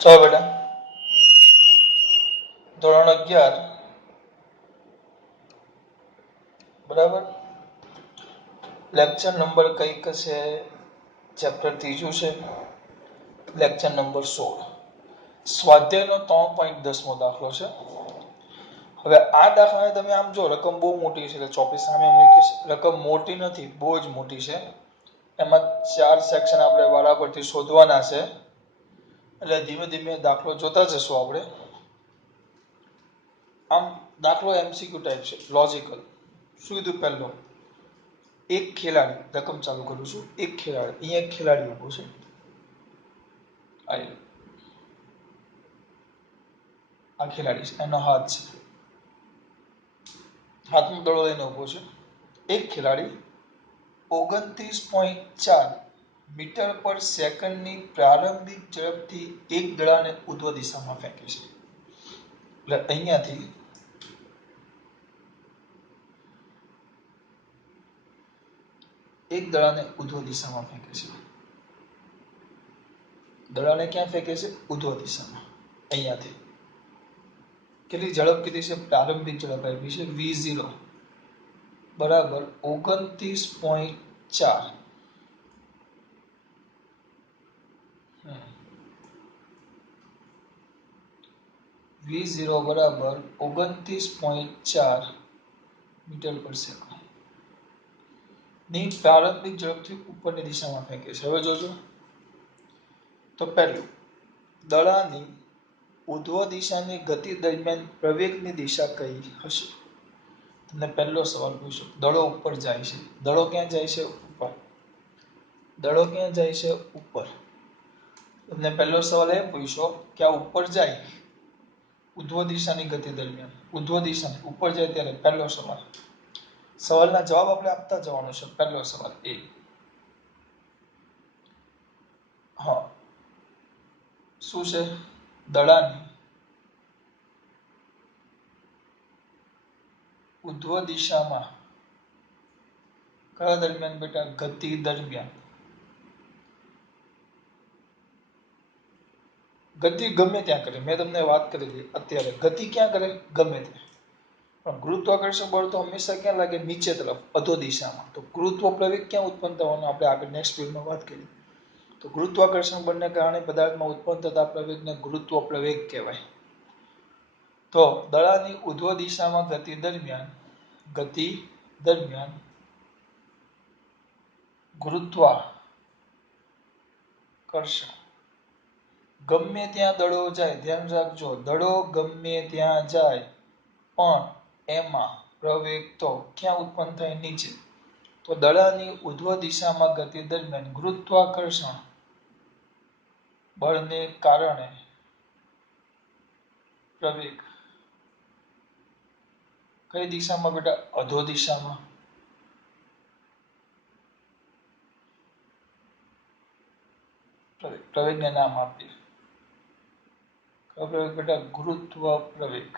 ચાલો બેટા, ધોરણ 11 બરાબર. લેક્ચર નંબર કઈક છે, ચેપ્ટર ત્રીજું છે, લેક્ચર નંબર 16. સ્વાધ્યાયનો 3.10મો દાખલો છે. હવે આ દાખલાને તમે આમ જો, રકમ બહુ મોટી છે, ચોપડી સામે મૂકી છે, રકમ મોટી નથી, બહુ જ મોટી છે. એમાં 4 સેક્શન આપણે વારા પરથી શોધવાના છે, એટલે ધીમે ધીમે દાખલો જોતા જશું આપણે. આમ દાખલો MCQ ટાઈપ છે, લોજિકલ. શું કીધું? પહેલો, એક ખેલાડી, રકમ ચાલુ કરું છું. એક ખેલાડી, અહીંયા એક ખેલાડી ઉભો છે, આ ખેલાડી છે, એનો હાથ છે, હાથમાં દડો લઈને ઉભો છે. એક ખેલાડી 29.4 મીટર પર સેકન્ડની પ્રારંભિક ઝડપથી એક દડાને ઉધ્વ દિશામાં ફેંકે છે. એટલે અહીંયાથી એક દડાને ઉધ્વ દિશામાં ફેંકે છે. દડાને ક્યાં ફેંકે છે? ઉધ્વ દિશામાં. અહીંયાથી કેટલી ઝડપ કીધી છે? પ્રારંભિક ઝડપ આપી છે v0 બરાબર 29.4. v0 બરાબર 29.4 મીટર પર સેકન્ડ ની પ્રારંભિક ઝડપથી ઉપરની દિશામાં ફેંકે છે. હવે જોજો તો પહેલું, દડાની ઉધ્વ દિશાની ગતિ દરમિયાન પ્રવેગની દિશા કઈ હશે? તમને પહેલો સવાલ પૂછો. દડો ઉપર જાય છે. દડો ક્યાં જાય છે? ઉપર. દડો ક્યાં જાય છે? ઉપર. તમને પહેલો સવાલ એ પૂછ્યો કે આ ઉપર જાય ઉધ્વ દિશાની ગતિ દરમિયાન, ઉધ્વ દિશા ઉપર જાય ત્યારે પહેલો સવાલ. સવાલના જવાબ આપણે આપતા જવાનો છે. પહેલો સવાલ એ. હા, શું છે? દડાની ઉધ્વ દિશામાં કયા દરમિયાન બેટા? ગતિ દરમિયાન. ગતિ ગમે ત્યાં કરે, મેં તમને વાત કરી હતી અત્યારે. ગતિ ક્યાં કરે? ગમે ત્યાં. પણ ગુરુત્વાકર્ષણ બળ તો હંમેશા ક્યાં લાગે? નીચે તરફ, અધો દિશામાં. તો ગુરુત્વ પ્રવેગ ક્યાં ઉત્પન્ન થવાનો? આપણે આગળ નેક્સ્ટ વિડીયોમાં વાત કરી. તો ગુરુત્વાકર્ષણ બળને કારણે પદાર્થમાં ઉત્પન્ન થતા પ્રવેગને ગુરુત્વ પ્રવેગ કહેવાય. તો દડાની ઉધ્વ દિશામાં ગતિ દરમિયાન ગુરુત્વાકર્ષણ ગમે ત્યાં દડો જાય, ધ્યાન રાખજો, દડો ગમે ત્યાં જાય પણ એમાં પ્રવેગ તો ક્યાં ઉત્પન્ન થાય? નીચે. તો દડાની ઉધ્વ દિશામાં ગતિ દરમિયાન ગુરુત્વાકર્ષણ બળને કારણે પ્રવેગ કઈ દિશામાં બેટા? અધો દિશામાં. પ્રવેગને નામ આપીએ. કયો પ્રવેગ બેટા? ગુરુત્વ પ્રવેગ.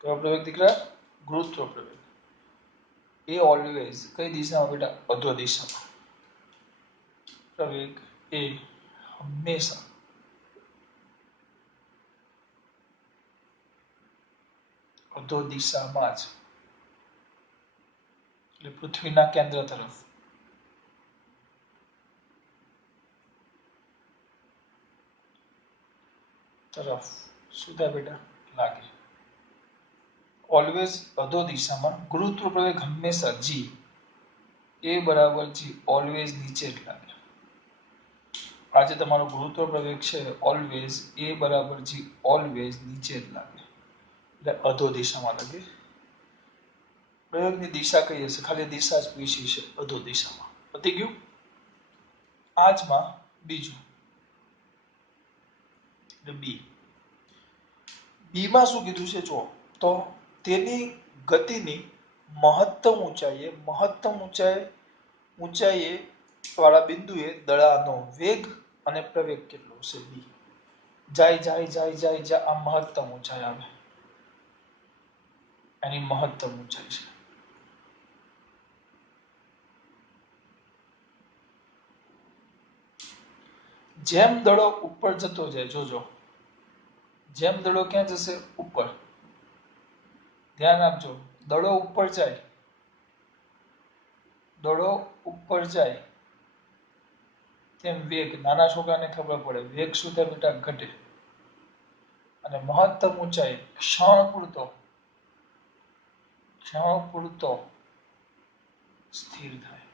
કયો પ્રવેગ દીકરા? ગુરુત્વ પ્રવેગ. એ ઓલવેઝ કઈ દિશામાં બેટા? અધો દિશામાં. પ્રવેગ એ હંમેશા અધો દિશામાં જ, એટલે પૃથ્વીના કેન્દ્ર તરફ. શું થાય બેટા? લાગે. ઓલવેઝ અધો દિશામાં. ગુરુત્વ પ્રવેગ હંમેશા જી, એ બરાબર જી, ઓલવેઝ નીચે જ લાગે. આજે તમારો ગુરુત્વ પ્રવેગ છે ઓલવેઝ એ બરાબર જી, ઓલવેઝ નીચે જ લાગે, એટલે અધો દિશામાં લાગે. પ્રયોગની દિશા કઈ હશે? ખાલી દિશા જ પૂછી છે, અધો દિશામાં. પતી ગયું. આજમાં બીજું બી. બીમાં શું કીધું છે જો, તો તેની ગતિની મહત્તમ ઊંચાઈએ વાળા બિંદુએ દડાનો વેગ અને પ્રવેગ કેટલો છે? બી. જાય આ મહત્તમ ઊંચાઈ આવે, એની મહત્તમ ઊંચાઈ છે. જેમ દડો ઉપર જતો જાય, જોજો જેમ દડો ક્યાં જશે? ઉપર. ધ્યાન આપજો, દડો ઉપર જાય, દડો ઉપર જાય તેમ વેગ, નાના છોકરાને ખબર પડે વેગ શું થાય બેટા? ઘટે. અને મહત્તમ ઊંચાઈ ક્ષણ પૂરતો સ્થિર થાય.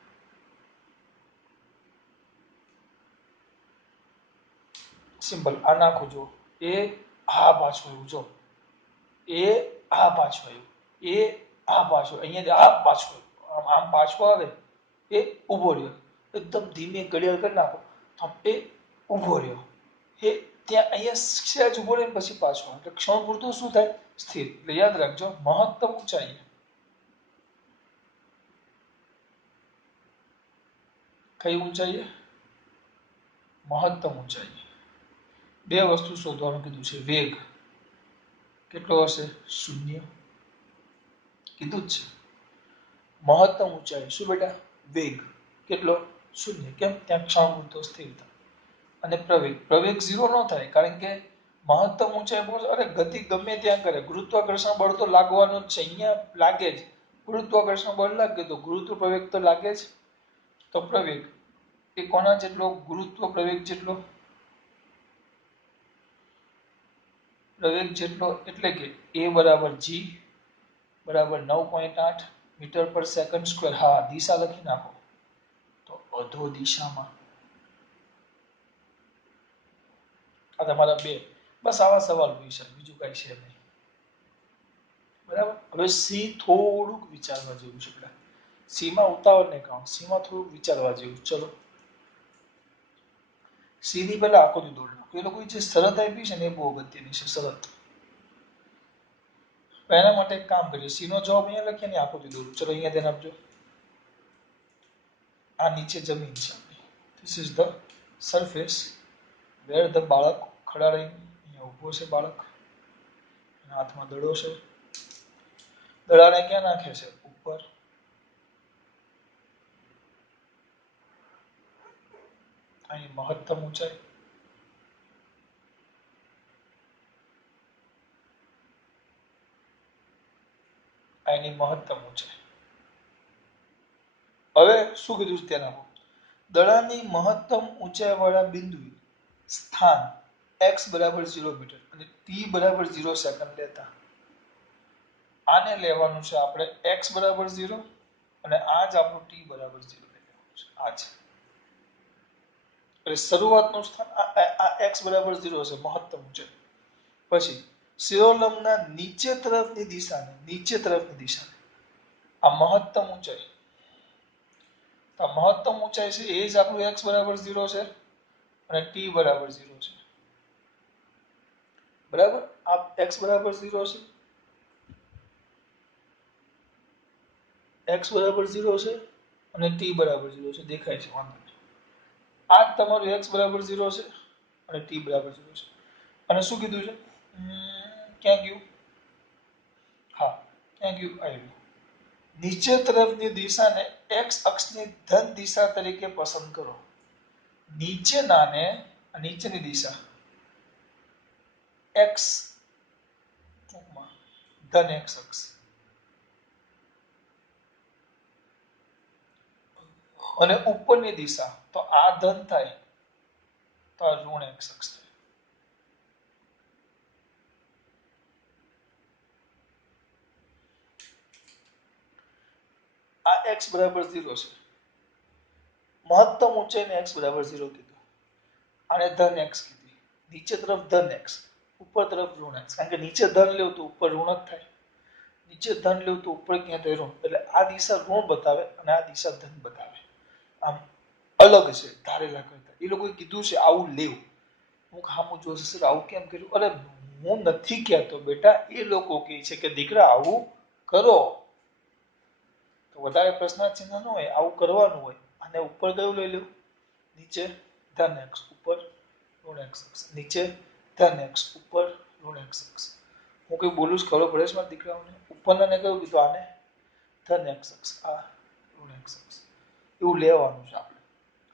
સિમ્પલ. આ નાખો, જો એ આ પાછું આવ્યું, જો એ આ પાછું આવ્યું, એ આ પાછું, અહીંયા આ પાછું આવ્યું, આમ પાછું આવે, એ ઊભો રહ્યો, એકદમ ધીમે ઘડિયાળ કરી નાખો, આમ એ ઊભો રહ્યો, એ ત્યાં અહીંયા સહેજ ઊભો રહીને પછી પાછો, એટલે ક્ષણ પૂરતું શું થાય? સ્થિર. એટલે યાદ રાખજો, મહત્તમ ઊંચાઈ. કઈ ઊંચાઈએ? મહત્તમ ઊંચાઈ. બે વસ્તુ શોધવાનું કીધું છે. વેગ કેટલો હશે? 0. કીધું જ છે. મહત્તમ ઊંચાઈ શું બેટા? વેગ કેટલો? 0. કેમ? ત્યાં ક્ષણ પૂરતો સ્થિરતા. અને પ્રવેગ 0 ન થાય, કારણ કે મહત્તમ ઊંચાઈ બહુ, અરે ગતિ ગમે ત્યાં કરે, ગુરુત્વાકર્ષણ બળ તો લાગવાનું જ છે, અહીંયા લાગે જ. ગુરુત્વાકર્ષણ બળ લાગે તો ગુરુત્વ પ્રવેગ તો લાગે જ. તો પ્રવેગ એ કોના જેટલો? ગુરુત્વ પ્રવેગ જેટલો. પ્રવેગ જેટલો એટલે કે a બરાબર g બરાબર 9.8 મીટર પર સેકન્ડ સ્ક્વેર. હા, દિશા લખી નાખો, તો અધો દિશામાં. આ તમારા બે બસ આવા સવાલ પૂછે, બીજું કઈ છે નહીં. બરાબર. હવે સી થોડુંક વિચારવા જેવું છે. સી માં ઉતાવળ નહીં કામ, સી માં થોડુંક વિચારવા જેવું. ચલો, સી ની પહેલા આકૃતિ દોરી નાખો. એ લોકો જે શરત આપી છે ને એ બહુ અગત્યની છે, શરત. એના માટે એક કામ કરીએ, સી નો જવાબ અહીંયા લખીએ ને આકૃતિ દોરું. ચલો, અહીંયા ધ્યાન આપજો. આ નીચે જમીન છે. This is the surface where the બાળક ખડા રહીને અહીંયા ઊભો છે. બાળક હાથમાં દડો છે. દડાને ક્યાં નાખે છે? ઉપર. અહીં મહત્તમ ઊંચાઈ. અહીંની મહત્તમ ઊંચાઈ. હવે શું કીધું છે ત્યાં નાખો. દડાની મહત્તમ ઊંચાઈ વાળા બિંદુ સ્થાન x બરાબર 0 મીટર અને t બરાબર 0 સેકન્ડ લેતા. આને લેવાનું છે આપણે x બરાબર 0 અને આ જ આપણું t બરાબર 0 લેવાનું છે. આ છે એટલે શરૂઆતનું સ્થાન આ x બરાબર 0 છે, મહત્તમ ઊંચાઈ. પછી શિરોલંબના નીચે તરફની દિશાને આ મહત્તમ ઊંચાઈ. આ મહત્તમ ઊંચાઈ છે એ જ આપણું x બરાબર 0 છે અને t બરાબર 0 છે. બરાબર. આ x બરાબર 0 છે, x બરાબર 0 છે અને t બરાબર 0 છે. દેખાય છે? વાંધો નહીં. આ તમારું x બરાબર 0 છે અને t બરાબર 0 છે. અને શું કીધું છે? ક્યાં ગયું? હા, ક્યાં ગયું? આવ્યું. નીચે તરફની દિશાને x અક્ષની ધન દિશા તરીકે પસંદ કરો. નીચેનાને નીચેની દિશા x ટૂંકમાં ધન x અક્ષ અને ઉપરની દિશા તો આ ધન થાય તો આ ઋણ x અક્ષ થાય. આ x બરાબર 0 છે. મહત્તમ ઊંચાઈને x બરાબર 0 કીધું. આને ધન x કીધી. નીચે તરફ ધન x, ઉપર તરફ ઋણ x. કારણ કે નીચે ધન લેવું તો ઉપર ઋણ જ થાય, નીચે ધન લેવું તો ઉપર ક્યાં થાય? ઋણ. એટલે આ દિશા ઋણ બતાવે અને આ દિશા ધન બતાવે. આમ અલગ છે ધારેલા કરતા. એ લોકોએ કીધું છે આવું લેવું. હું ખામું જોશે સર આવું કેમ કર્યું? અરે હું નથી કહેતો બેટા, એ લોકો કહે છે કે દીકરા આવું કરો. તો વધારે પ્રશ્નાર્થ ચિહ્ન ન હોય, આવું કરવાનું હોય. અને ઉપર કયું લઈ લેવું? નીચે ધન x, ઉપર ઋણ x અક્ષ. નીચે ધન x, ઉપર ઋણ x અક્ષ. હું કઈ બોલું છું ખબર પડે છે મારા દીકરાઓને? ઉપરના ને કયું કીધું? આને ધન x અક્ષ, આ ઋણ x અક્ષ. એવું લેવાનું છે આપણે.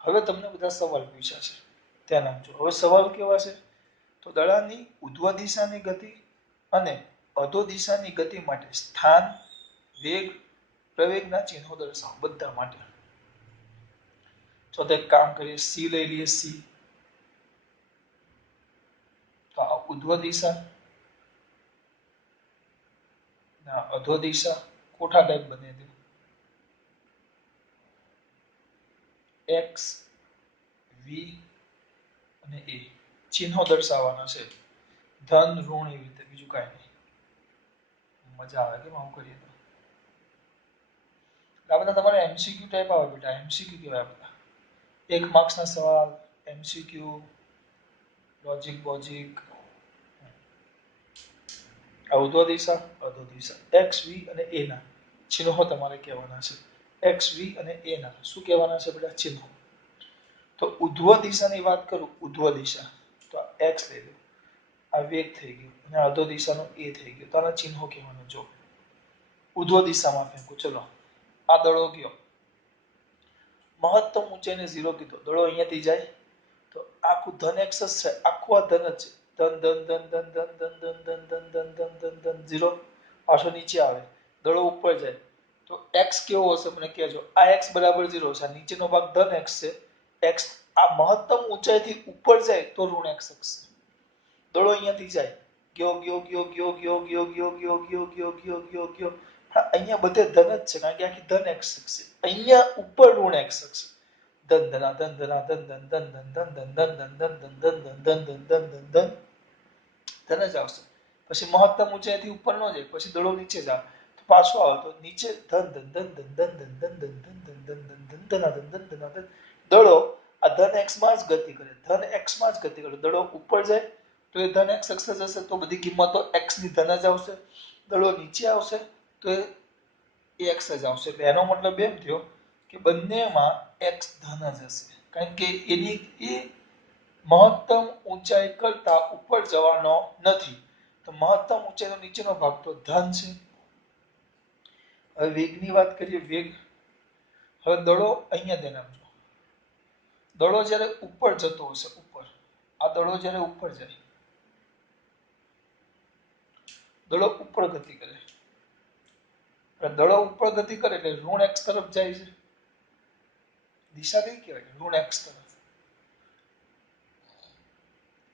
હવે તમને બધા સવાલ પૂછ્યા છે ધ્યાન આપજો. હવે સવાલ કેવા છે? તો દડાની ઉધ્વ દિશાની ગતિ અને અધો દિશાની ગતિ માટે સ્થાન, વેગ, પ્રવેગના ચિહ્નો દર્શાવો બધા માટે. તો તે કામ કરીએ, સી લઈ લઈએ. સી તો આ ઉધ્વ દિશા ના અધો દિશા કોઠા ટાઈપ બને છે. એક્સ, વી અને એ ચિહ્નો દર્શાવવાના છે. ધન, ઋણ એવી રીતે, બીજું કાંઈ નહીં. મજા આવે કેમ આવું કરીએ તો. આ બધા તમારે એમસીક્યુ ટાઈપ આવે બેટા. એમસીક્યુ કહેવાય બધા. 1 માર્ક્સના સવાલ, એમસીક્યુ, લોજિક બોજિક. અધો દિશા, અધો દિશા, એક્સ, વી અને એ ના ચિહ્નો તમારે કહેવાના છે. એક્સ, વી અને એ ના શું કહેવાના છે બેટા? ચિહ્નો. તો ઉધ્વ દિશાની વાત કરું, ઉધ્વ દિશા તો એક્સ લઈ લો, આ વેગ થઈ ગયો અને અધો દિશાનો એ થઈ ગયો. તો આના ચિહ્નો કહેવાનું. જો ઉધ્વ દિશામાં ફેંકું, ચલો આ દડો ગયો, મહત્તમ ઊંચાઈને 0 કીધો, દડો અહીંયાથી જાય તો આખું ધન એક્સ છે, આખું આ ધન જ છે. ધન ધન ધન ધન ધન ધન ધન ધન ધન ધન ધન ધન ધન 0 પાછો નીચે આવે, દડો ઉપર જાય તો એક્સ કેવો હશે મને કહેજો. આ એક્સ બરાબર 0 છે, આ નીચેનો ભાગ ધન એક્સ છે. એક્સ આ મહત્તમ ઊંચાઈથી ઉપર જાય તો ઋણ એક્સ હશે. દડો અહીંયાથી જાય, ગયો ગયો ગયો ગયો ગયો ગયો ગયો ગયો ગયો ગયો ગયો ગયો ગયો. હા અહીંયા બધે ધન જ છે, કારણ કે આખી ધન એક્સ છે. અહીંયા ઉપર ઋણ એક્સ છે. ધન ધના ધન ધના ધન ધન ધન ધન ધન ધન ધન ધન ધન ધન ધન ધન ધન ધન ધન ધન જ આવશે. પછી મહત્તમ ઊંચાઈથી ઉપર ન જાય, પછી દડો નીચે જ આવે તો પાછો આવે તો નીચે ધન ધન ધન ધન ધન ધન ધન ધન ધન ધન ધન ધન ધન ધન ધન ધન ધન. દડો આ ધન એક્સ માં જ ગતિ કરે, ધન એક્સ માં જ ગતિ કરે. દડો ઉપર જાય તો એ ધન એક્સ એક્સ જશે, તો બધી કિંમતો એક્સ ની ધન જ આવશે. દડો નીચે આવશે તો એ એક્સ જ આવશે. એટલે એનો મતલબ એમ થયો કે બંનેમાં એક્સ ધન જ હશે, કારણ કે એની એ મહત્તમ ઊંચાઈ કરતા ઉપર જવાનો નથી. તો મહત્તમ ઊંચાઈનો નીચેનો ભાગ તો ધન છે. હવે વેગની વાત કરીએ. વેગ, હવે દડો અહીંયા ધ્યાન આપજો. દડો જ્યારે ઉપર જતો હશે, ઉપર આ દડો જ્યારે ઉપર જાય, દડો ઉપર ગતિ કરે. દડો ઉપર ગતિ કરે એટલે ઋણ એક્સ તરફ જાય છે. દિશા કઈ કહેવાય? ઋણ એક્સ તરફ.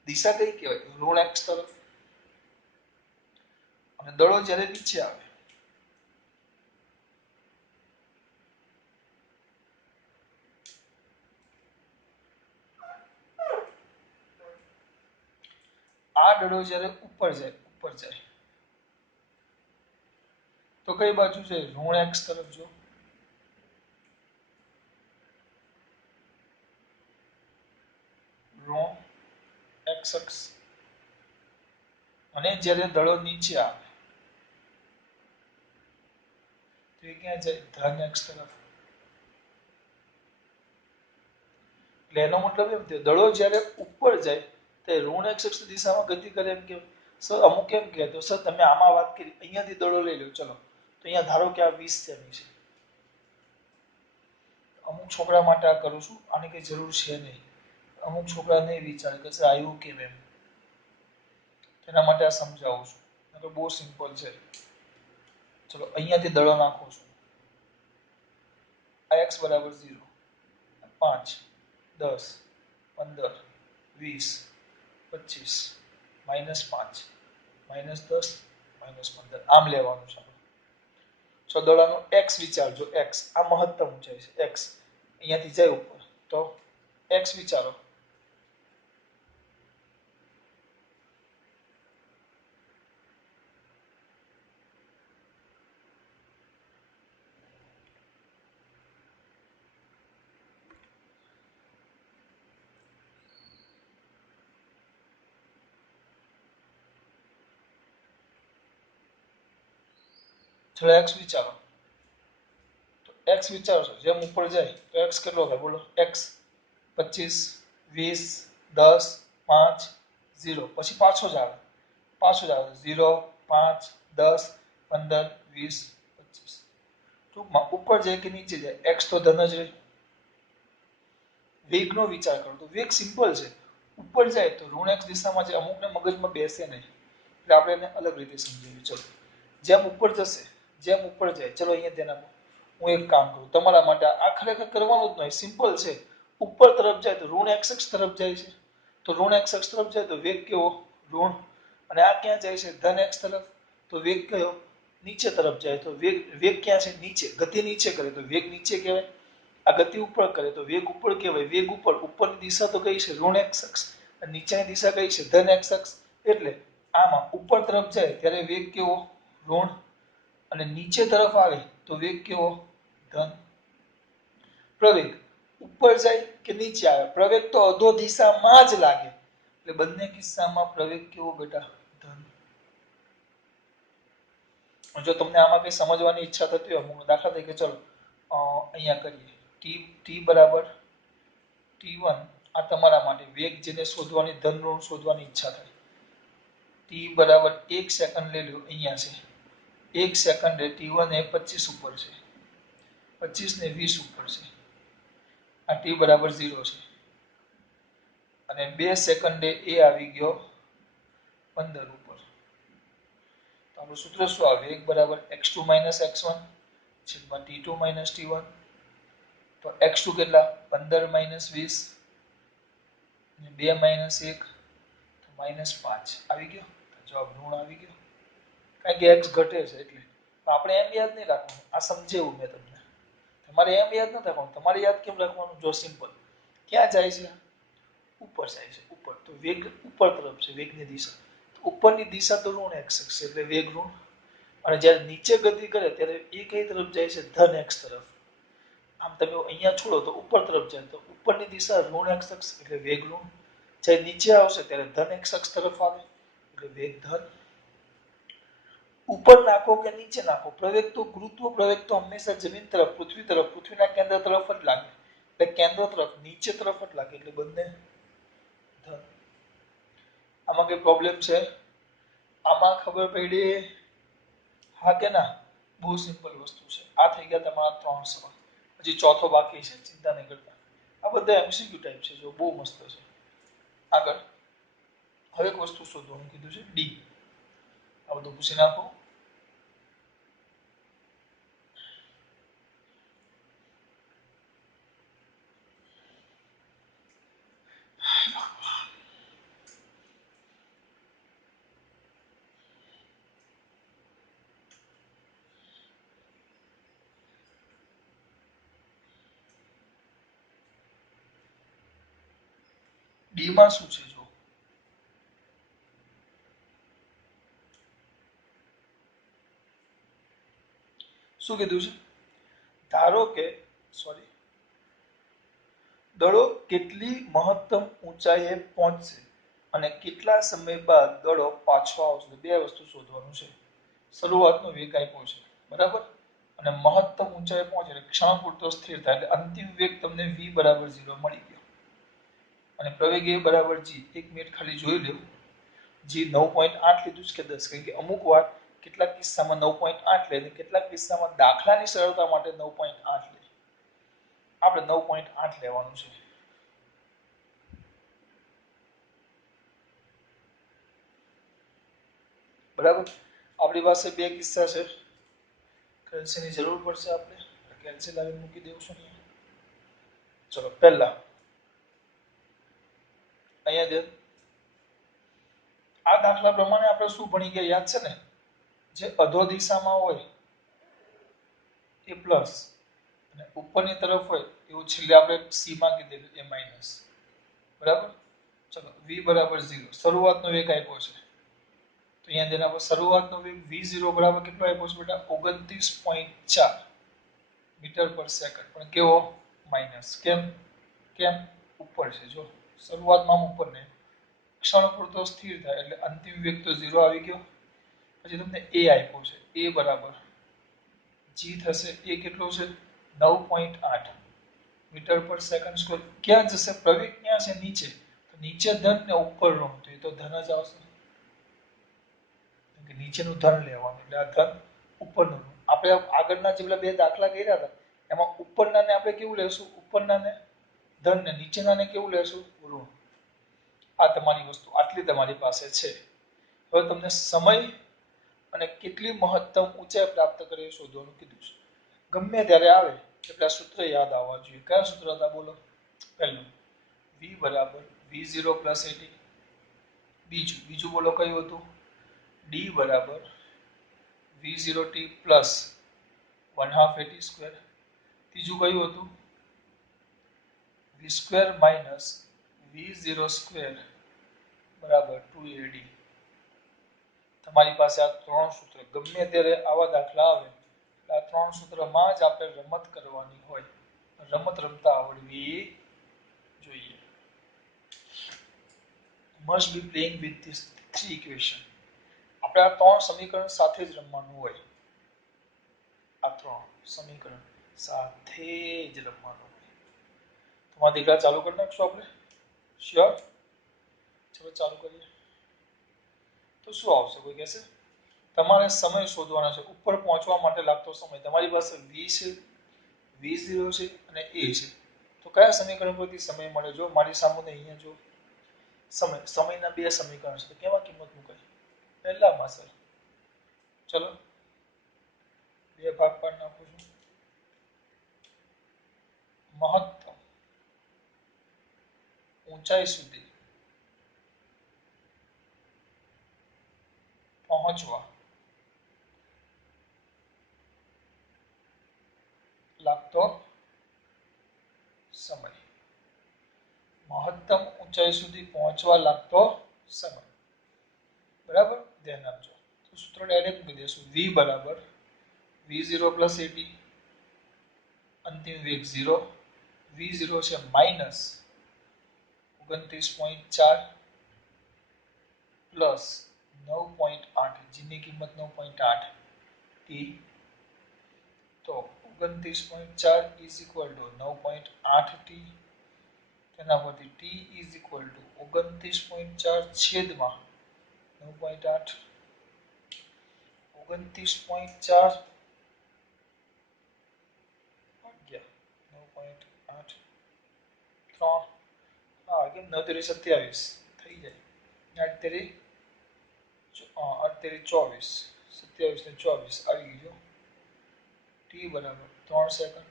દિશા કઈ કહેવાય? ઋણ એક્સ તરફ. અને દડો જ્યારે નીચે આવે, આ દડો જ્યારે ઉપર જાય, ઉપર જાય તો કઈ બાજુ છે? ઋણ એક્સ તરફ. જો ઋણ એક્સ અક્ષ. અને જ્યારે દડો નીચે આવે તો એ ક્યાં જાય? ધન એક્સ તરફ. એટલે એનો મતલબ એમ થયો, દડો જ્યારે ઉપર જાય તો ઋણ એક્સ અક્ષ દિશામાં ગતિ કરે. એમ કે સર અમુક એમ કહે તો સર તમે આમાં વાત કરી, અહીંયાથી દડો લઈ લો, ચલો તો અહીંયા ધારો કે આ 20 સેમી છે. અમુક છોકરા માટે આ કરું છું, આની કઈ જરૂર છે નહીં. અમુક છોકરા નહીં વિચારે કે સર આવ્યું કેમ એમ, તેના માટે આ સમજાવું છું. તો બહુ સિમ્પલ છે. ચલો અહીંયાથી દડો નાખું છું. આ એક્સ બરાબર 0, 5, 10, 15, 20, 25, -5, -10, -15 આમ લેવાનું છે. તો દડાનો એક્સ વિચારજો. એક્સ આ મહત્તમ ઊંચાઈ છે. એક્સ અહીંયાથી જાય ઉપર તો એક્સ વિચારો. ચલો એક્સ વિચારો. તો એક્સ વિચારો છો, જેમ ઉપર જાય તો એક્સ કેટલો થાય બોલો? એક્સ 25, 20, 10, 5, 0. પછી પાછો જ આવે, પાછો જ આવે 0, 5, 10, 15, 20, 25. ટૂંકમાં ઉપર જાય કે નીચે જાય, એક્સ તો ધન જ રહે. વેગનો વિચાર કરો તો વેગ સિમ્પલ છે. ઉપર જાય તો ઋણ x દિશામાં છે, અમુકને મગજમાં બેસે નહીં એટલે આપણે એને અલગ રીતે સમજાવીએ. ચલો જેમ ઉપર જશે જેમ ઉપર જાય, ચલો અહીંયા ધ્યાન આપો. હું એક કામ કરું તમારા માટે, આ ખરેખર કરવાનું જ નહીં, સિમ્પલ છે. ઉપર તરફ જાય તો ઋણ x અક્ષ તરફ જાય છે, તો ઋણ x અક્ષ તરફ જાય તો વેગ કેવો? ઋણ. અને આ ક્યાં જાય છે? ધન x તરફ, તો વેગ કયો? નીચે તરફ જાય. તો વેગ ક્યાં છે? નીચે. ગતિ નીચે કરે તો વેગ નીચે કહેવાય, આ ગતિ ઉપર કરે તો વેગ ઉપર કહેવાય. વેગ ઉપર, ઉપરની દિશા તો કઈ છે? ઋણ x અક્ષ. અને નીચેની દિશા કઈ છે? ધન x અક્ષ. એટલે આમાં ઉપર તરફ જાય ત્યારે વેગ કેવો? ઋણ. અને નીચે તરફ આવે તો વેગ કેવો? ધન. પ્રવેગ ઉપર જાય કે નીચે આવે, પ્રવેગ તો અધો દિશામાં જ લાગે, એટલે બંને કિસ્સામાં પ્રવેગ કેવો બેટા? ધન. જો તમને આમાં કઈ સમજવાની ઈચ્છા થતી હોય, હું દાખલા તરીકે ચલો અહીંયા કરીએ. ટી બરાબર T1, આ તમારા માટે વેગ જેને શોધવાની, ધન ઋણ શોધવાની ઈચ્છા થાય. ટી બરાબર 1 સેકન્ડ લઈ લો, અહીંયા છે 1 સેકન્ડે T1 એ 25 ઉપર છે, 25 ને 20 ઉપર છે. આ ટી બરાબર 0 છે અને 2 સેકન્ડે એ આવી ગયો 15 ઉપર. તો આપણું સૂત્ર શું આવે? વેગ બરાબર x2 - x1 છેદમાં t2 - t1. તો x2 કેટલા? 15 - 20 અને 2 - 1 તો -5 આવી ગયો. જવાબ ઋણ આવી ગયો, કારણ કે x ઘટે છે એટલે. આપણે એમ યાદ નહીં રાખવાનું, આ સમજેવું મેં તમને. તમારે એમ યાદ નથી રાખવાનું. તમારે યાદ કેમ રાખવાનું? જો સિમ્પલ, ક્યાં જાય છે? ઉપર જાય છે. ઉપર તો વેગ ઉપર તરફ છે, વેગની દિશા. તો ઉપરની દિશા તો ઋણ x અક્ષ એટલે વેગ ઋણ. અને જ્યારે નીચે ગતિ કરે ત્યારે એ કઈ તરફ જાય છે? ધન x તરફ. આમ તમે અહીંયા છોડો તો ઉપર તરફ જાય, તો ઉપરની દિશા ઋણ x અક્ષ એટલે વેગ ઋણ. જ્યારે નીચે આવશે ત્યારે ધન x અક્ષ તરફ આવે એટલે વેગ ધન. ઉપર નાખો કે નીચે નાખો, પ્રવેગ તો ગુરુત્વ પ્રવેગ તો હંમેશા જમીન તરફ, પૃથ્વી તરફ, પૃથ્વીના કેન્દ્ર તરફ જ લાગે. એટલે કેન્દ્ર તરફ, નીચે તરફ જ લાગે, એટલે બંને ધન. આમાં કઈ પ્રોબ્લેમ છે? આમાં ખબર પડી? હા કે ના? બહુ સિમ્પલ વસ્તુ છે. આ થઈ ગયા તમારા 3 સવાલ. હજી ચોથો બાકી છે, ચિંતા નહીં કરતા. આ બધા MCQ ટાઈપ છે, જો બહુ મસ્ત છે. આગળ હવે એક વસ્તુ શોધવાનું કીધું છે, ડી. આ બધું પૂછી નાખો. ડી માં શું છે? જો શું કીધું છે? ધારો કે સોરી, દડો કેટલી મહત્તમ ઊંચાઈએ પહોંચશે અને કેટલા સમય બાદ દડો પાછો આવશે. બે વસ્તુ શોધવાનું છે. શરૂઆતનો વેગ આપ્યો છે, બરાબર, અને મહત્તમ ઊંચાઈએ પહોંચે એટલે ક્ષણ પૂરતો સ્થિર થાય, એટલે અંતિમ વેગ તમને v બરાબર 0 મળી ગયો. અને પ્રવેગ a બરાબર g. 1 મિનિટ ખાલી જોઈ લો, g 9.8 લીધું છે કે 10? કારણ કે અમુક વાર કેટલાક કિસ્સામાં 9.8 લે અને કેટલાક કિસ્સામાં દાખલાની સરળતા માટે 9.8 લે. આપણે 9.8 લેવાનું છે. બરાબર. આપણી પાસે બે કિસ્સા છે. કેલ્સીની જરૂર પડશે આપણે, કેલ્સી લાવી મૂકી દેવું છું. ચલો પહેલા અહીંયા દે. આ દાખલા પ્રમાણે આપણે શું ભણી ગયા યાદ છે ને? જે અધો દિશામાં હોય એ પ્લસ અને ઉપરની તરફ હોય એવું છેલ્લે આપણે સી માં કીધેલું એ માઇનસ. બરાબર. ચલો v બરાબર 0. શરૂઆતનો વેગ આપ્યો છે, તો અહીંયા દેના પર શરૂઆતનો વેગ v0 બરાબર કેટલો આપ્યો છે બેટા? 29.4 મીટર પર સેકન્ડ. પણ કેવો? માઇનસ. કેમ? કેમ? ઉપર છે. જો શરૂઆતમાં ઉપર ને ક્ષણ પૂરતો સ્થિર થાય એટલે અંતિમ વેગ તો 0 આવી ગયો. પછી તમને a આપ્યો છે, a બરાબર g થશે. એ કેટલો છે? 9.8 મીટર પર સેકન્ડ સ્ક્વેર. ક્યાં જશે? પ્રવેગ ક્યાં છે? નીચે. તો નીચે ધન ને ઉપર ઋણ, તો એ તો ધન જ આવશે. કે નીચેનું ધન લેવાનું એટલે આ ધન, ઉપરનું ઋણ. આપણે આગળના જે બે દાખલા કર્યા હતા એમાં ઉપરનાને આપણે કેવું લેશું? ઉપરનાને ધન ને નીચેનાને કેવું લેશું? ઋણ. આ તમારી વસ્તુ આટલી તમારી પાસે છે. હવે તમને સમય અને કેટલી મહત્તમ ઊંચાઈ પ્રાપ્ત કરે એ શોધવાનું કીધું છે. ગમે ત્યારે આવે એટલે આ સૂત્ર યાદ આવવા જોઈએ. કયા સૂત્ર હતા બોલો? પહેલું v બરાબર v0 પ્લસ એટી. બીજું બોલો કયું હતું? d બરાબર v0t પ્લસ 1/2 at સ્ક્વેર. ત્રીજું કયું હતું? v square minus v0 square બરાબર 2ad. તમારી પાસે આ ત્રણ સૂત્ર ગમે ત્યારે આવા દાખલા આવે આ ત્રણ સૂત્રમાં જ આપણે રમત કરવાની હોય. રમત રમતા આવડવી જોઈએ. must be playing with this three equation. આપણે આ ત્રણ સમીકરણ સાથે જ રમવાનું હોય. આ ત્રણ સમીકરણ સાથે જ રમવાનું હોય. તમારા દીકરા ચાલુ કરી નાખશો આપણે? શ્યોર? ચલો ચાલુ કરીએ. તો શું આવશે કોઈ કહેશે? તમારે સમય શોધવાનો છે. ઉપર પહોંચવા માટે લાગતો સમય. તમારી પાસે v છે, v0 છે અને a છે. તો કયા સમીકરણ પરથી સમય મળે? જો મારી સામે અહીંયા જો સમયના બે સમીકરણ છે. તો કેમાં કિંમત મુકાય? પહેલામાં સર. ચલો બે ભાગ પાડી નાખું છું. મહત્તમ ઊંચાઈ સુધી પહોંચવા લાગતો સમય. મહત્તમ ઊંચાઈ સુધી પહોંચવા લાગતો સમય. બરાબર? ધ્યાન આપજો. તો સૂત્ર ડાયરેક્ટ મૂકી દેશું. v બરાબર v0 પ્લસ એટી. અંતિમ વેગ 0. v0 છે માઇનસ 29.4 પ્લસ 9.8. જેની કિંમત 9.8 t. તો 29.4 ઇઝ ઇક્વલ ટુ 9.8 t. તેના પરથી t ઇઝ ઇક્વલ ટુ 29.4 છેદમાં 9.8. 29.4 9.8 3. હા કેમ 9 તેરી 27 થઈ જાય. 8 તેરી 24. 27 ને 24 આવી ગયો. t બરાબર 3 સેકન્ડ.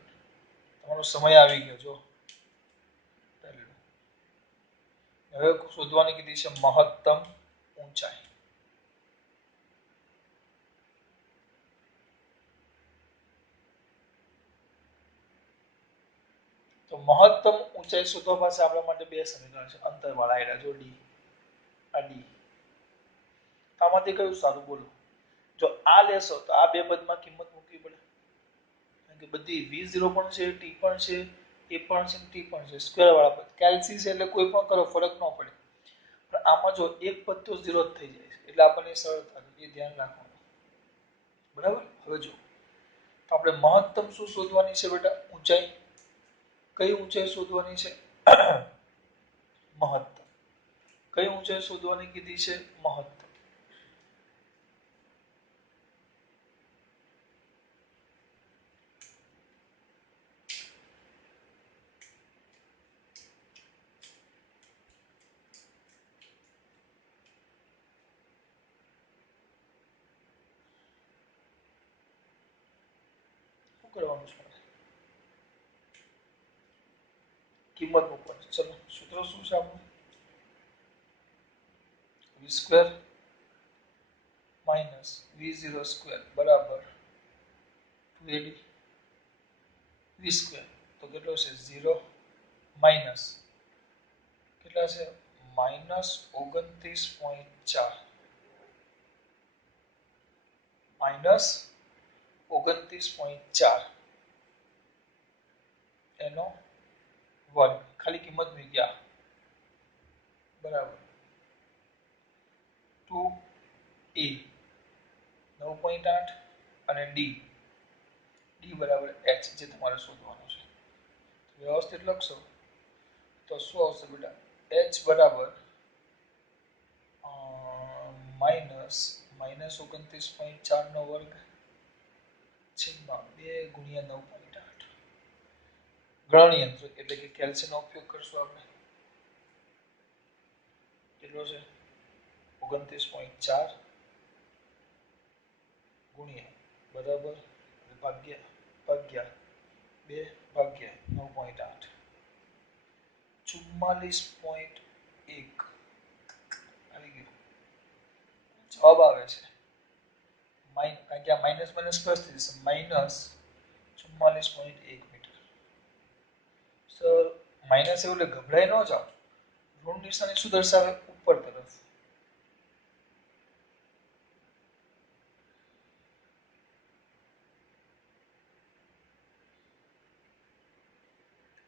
તમારો સમય આવી ગયો. જો પહેલું. હવે શોધવાની કીધી છે મહત્તમ ઊંચાઈ. તો મહત્તમ ઊંચાઈ શોધવા પાસે આપણા માટે બે સમીકરણ છે. અંતરવાળા એડા જો ડી આ ડી. આમાંથી કયું સારું બોલો? જો આ લેશો તો આ બે પદમાં કિંમત મૂકવી પડે. કારણ કે બધી v0 પણ છે, t પણ છે, a પણ છે, t પણ છે. સ્ક્વેર વાળા પદ. કેલ્સી છે એટલે કોઈ પણ કરો ફરક ન પડે. પણ આમાં જો એક પદ તો 0 જ થઈ જાય છે. એટલે આપણને સરળતા એ ધ્યાન રાખવાનું. બરાબર? હવે જો તો આપણે મહત્તમ શું શોધવાની છે બેટા? ઊંચાઈ. કઈ ઊંચાઈ શોધવાની છે? મહત્તમ. કઈ ઊંચાઈ શોધવાની કીધી છે? મહત્તમ. શું કરવાનું છે? કિંમત મૂકવાની. ચલો સૂત્ર શું છે આપણું? v square minus v0 square બરાબર 2ad. v સ્ક્વેર તો કેટલો છે? 0 માઇનસ કેટલા છે? માઇનસ 29.4 માઇનસ 29.4 એનો વર્ગ. ખાલી કિંમત મૂક્યા બરાબર 2a 9.8 અને d બરાબર h જે તમારે શોધવાનું છે. વ્યવસ્થિત લખશો તો શું આવશે બેટા? h બરાબર માઇનસ 29.4 નો વર્ગ છેદમાં 2 ગુણ્યા 9.8. ગણનયંત્ર એટલે કે કેલ્સીનો ઉપયોગ કરશું આપણે. કેટલો છે 29.4 ગુણ્યા બરાબર ભાગ્યા ભાગ્યા 2 ભાગ્યા 9.8 44.1 આવી ગયું જવાબ આવે છે કારણ કે આ માઇનસ માઇનસ પ્લસ થઈ જશે -44.1 મીટર સર માઇનસ એવું એટલે ગભરાઈ ન જાઓ ઋણ નિશાની શું દર્શાવે ઉપર તરફ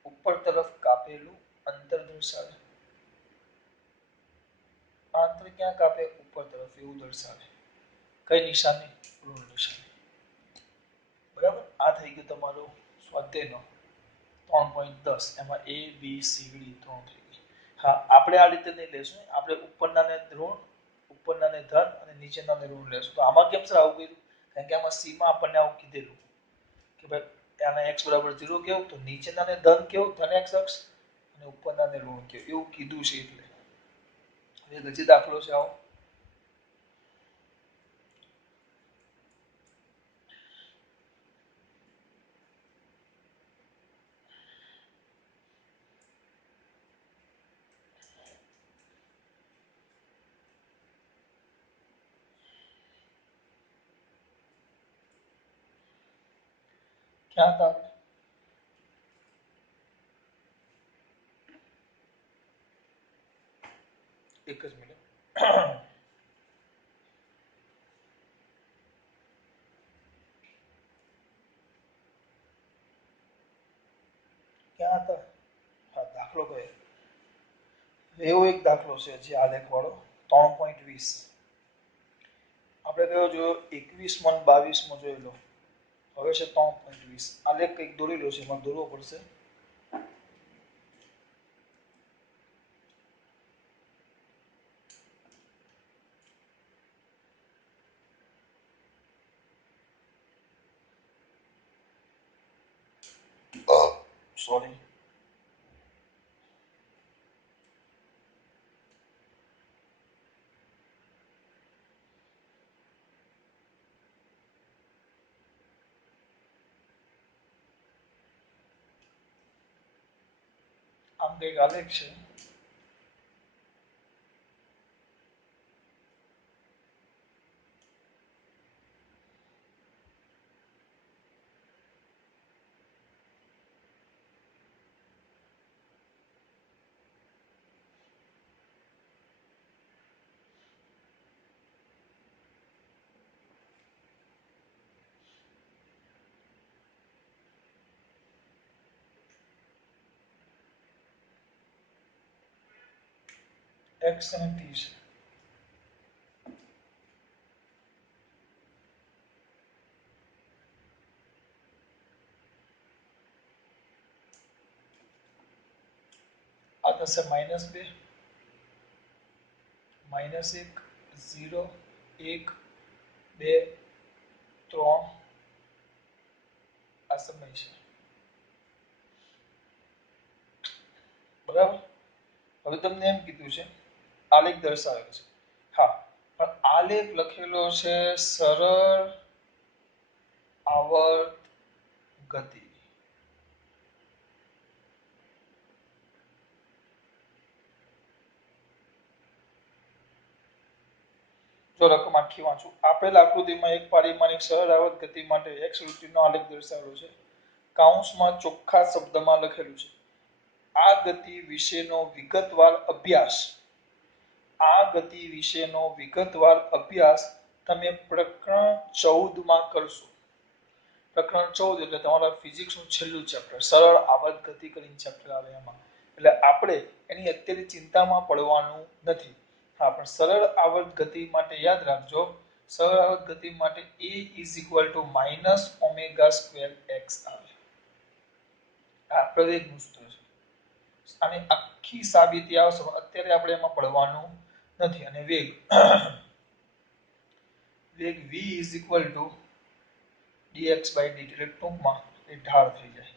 ઉપર તરફ કાપેલું અંતર દર્શાવે અંતર ક્યાં કાપે ઉપર તરફ એવું દર્શાવે કઈ નિશાની ઋણ નિશાની બરાબર આ થઈ ગયું તમારું સ્વાધ્યાયનો 3.10 એમાં A B C D 3 થઈ ગઈ હા આપણે આ રીતે નહીં લેશું આપણે ઉપરનાને ઋણ ઉપરનાને ધન અને નીચેનાને ઋણ લેશું તો આમાં કેમ સર આવું કર્યું કારણ કે આમાં C માં આપણને આવું કીધેલું કે ભાઈ આના x બરાબર 0 કેવું તો નીચેનાને ધન કેવું ધન x અક્ષ અને ઉપરનાને ઋણ કેવું એવું કીધું છે એટલે હવે હજી દાખલો છે આવો ક્યાં હતા આપણે એક જ મિનિટ ક્યાં હતા હા દાખલો કયો એવો એક દાખલો છે જે આલેખ વાળો 3.20 આપણે કયો જોયો 21 માં 22 માં જોયેલો હવે છે 3.20 આલેખ કંઈક દોરેલો છે એમાં દોરવો પડશે સોરી આમ કંઈક આલેખ છે x અને t છે આ થશે -2 -1 0 1 2 3 આ સમય છે બરાબર હવે તમને એમ કીધું છે આલેખ દર્શાવે છે હા પણ આલેખ લખેલો છે સરળ આવર્ત ગતિ જો રકમ આખી વાંચું આપેલ આકૃતિમાં એક પારિમાણિક સરળ આવર્ત ગતિ માટે x વૃત્તિનો આલેખ દર્શાવેલો છે કૌંસમાં ચોખ્ખા શબ્દમાં લખેલું છે આ ગતિ વિશેનો વિગતવાર અભ્યાસ આ ગતિ વિશેનો વિગતવાર અભ્યાસ તમે પ્રકરણ 14 માં કરશો પ્રકરણ 14 એટલે તમારા ફિઝિક્સનું છેલ્લું ચેપ્ટર સરળ આવર્ત ગતિ કરીને ચેપ્ટર આવે એમાં એટલે આપણે એની અત્યારે ચિંતામાં પડવાનું નથી હા પણ સરળ આવર્ત ગતિ માટે યાદ રાખજો સરળ આવર્ત ગતિ માટે a -ω² x આવે આ પ્રવેગનું સૂત્ર છે અને આખી સાબિતી આવશે અત્યારે આપણે એમાં પડવાનું નથી અને વેગ વેગ v dx/dt એટલે ટૂંકમાં એ ઢાળ થઈ જાય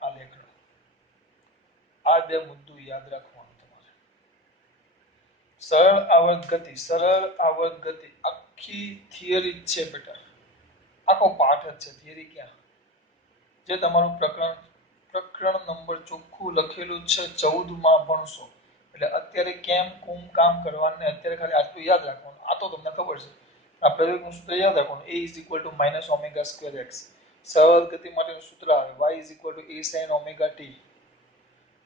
આ લેખનો આ બે મુદ્દો યાદ રાખવાનું તમારે સરળ આવર્ત ગતિ, સરળ આવર્ત ગતિ આખી થિયરી જ છે બેટા, આખો પાઠ જ છે, થિયરી ક્યાં? જે તમારું પ્રકરણ નંબર ચોખ્ખું લખેલું છે 14 માં ભણશો. એટલે અત્યારે કેમ કુમ કામ કરવાનું, અત્યારે ખાલી આટલું યાદ રાખવાનું. આ તો તમને ખબર છે. આ પ્રયોગનું સૂત્ર યાદ રાખવાનું, a = -ω²x. સરળ ગતિ માટેનું સૂત્ર આવે y a sin ωt